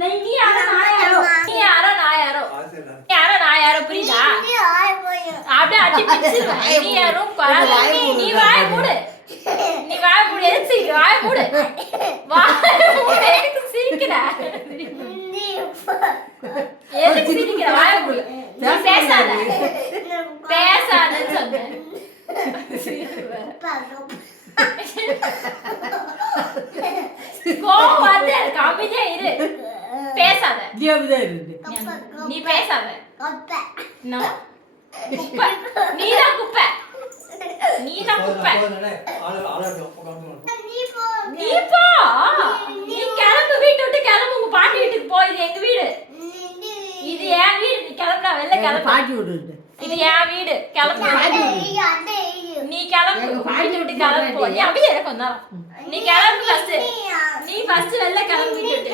நீ யாரோ நான் யாரோ புரியுதா? அப்படியே அடி பிடிச்சிருவேன். நீ யாரும் நீ வாய மூடு. எதுக்கு வாய மூடு. எதுக்கு சிரிக்கிற? வாய மூடு. நீ பேசாதன்னு சொன்னேன். கோவம் வந்து அமைதியா இரு. பேசாத. நீ பேசாத. நீதான் குப்பை. நீ போ. நீ கிளம்பு. வீட்டு விட்டு கிளம்பு. உங்க பாட்டி வீட்டுக்கு போ. இது எங்க வீடு. இது என் வீடு. நீ கிளம்புடா. வெளில கிளம்பு. பாட்டி வீடு. இது என் வீடு. கிளம்பு. நீ கிளம்பு. வீட்டு விட்டு கிளம்பு போ. நீ அப்படியே கொஞ்சம் நீ கிளம்பு ஃபர்ஸ்ட். நீ ஃபர்ஸ்ட் வெளில கிளம்பு வீட்டு விட்டு.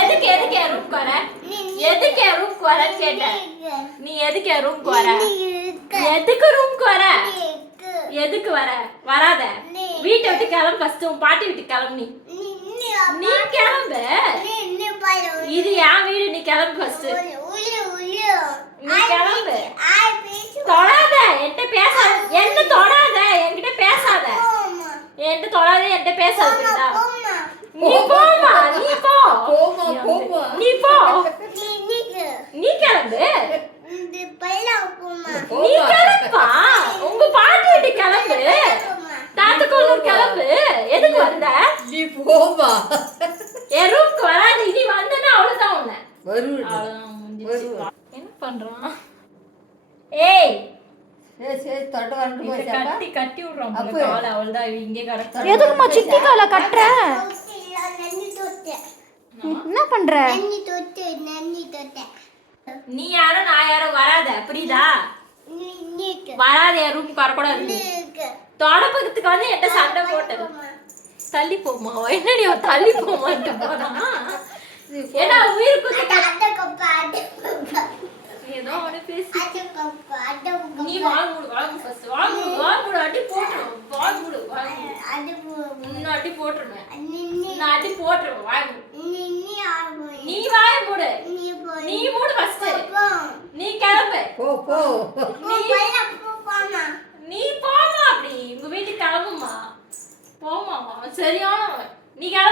எதுக்கு ரூம்க்கு வர? எதுக்கு ரூம்க்கு வரன்னு கேட்டேன். நீ எதுக்கு ரூம்க்கு வர? எதுக்கு ரூம்க்கு வர? எதுக்கு வர? வராத. வீட்டை விட்டு கிளம்பு ஃபர்ஸ்ட். உன் பாட்டி வீட்டுக்கு கிளம்பு. நீ கிளம்பு. இது என் வீடு. நீ கிளம்பு ஃபர்ஸ்ட். நீ கிளம்பு. தொடாத. என்கிட்ட பேசாத. என்ன தொடாத. என்கிட்ட பேசாத. என்கிட்ட தொடாத. என்கிட்ட பேசாத. நீ போமா. நீ போ. நீ போ. நீ கிளம்பு. நீ கிளம்பா. உங்க பாட்டி வீட்டுக்கு கிளம்பு. தாத்தக்கோளூர் கிளம்பு. எதுக்கு வந்த? நீ போமா. என் ரூம்க்கு வராது. இனி வந்தனா அவ்வளவுதான் உன்னை. என்ன பண்றான்? ஏய் கட்டி விடுறோம். அவ்வளவுதான். இங்கே கிடக்கு. எதுக்குமா சித்தி கால கட்டுற? என்ன பண்ற? நீ யாரோ நான் யாரோ வராத. புரியுதா? வராத. என் ரூமுக்கு வரக்கூடாது. தொடப்பத்துக்கு வந்து என்கிட்ட சண்டை போட்டது. தள்ளி போமா. என்னடி தள்ளி போமான்ட்டு போனா? ஏன்னா உயிருக்கு ஏதோ ஒண்ணு பேசி நீ வாங்க ஃபர்ஸ்ட். வாங்க அடி போட்டுரும். இன்னும் அடி போட்டுருவேன். நான் அடி போட்டுருவேன். நீ வாய மூடு. நீ மூடு ஃபர்ஸ்ட். நீ கிளம்பு. நீ போமா. அப்படி உங்க வீட்டுக்கு கிளம்புமா. போமா. சரியானவன். நீ கிளம்பு.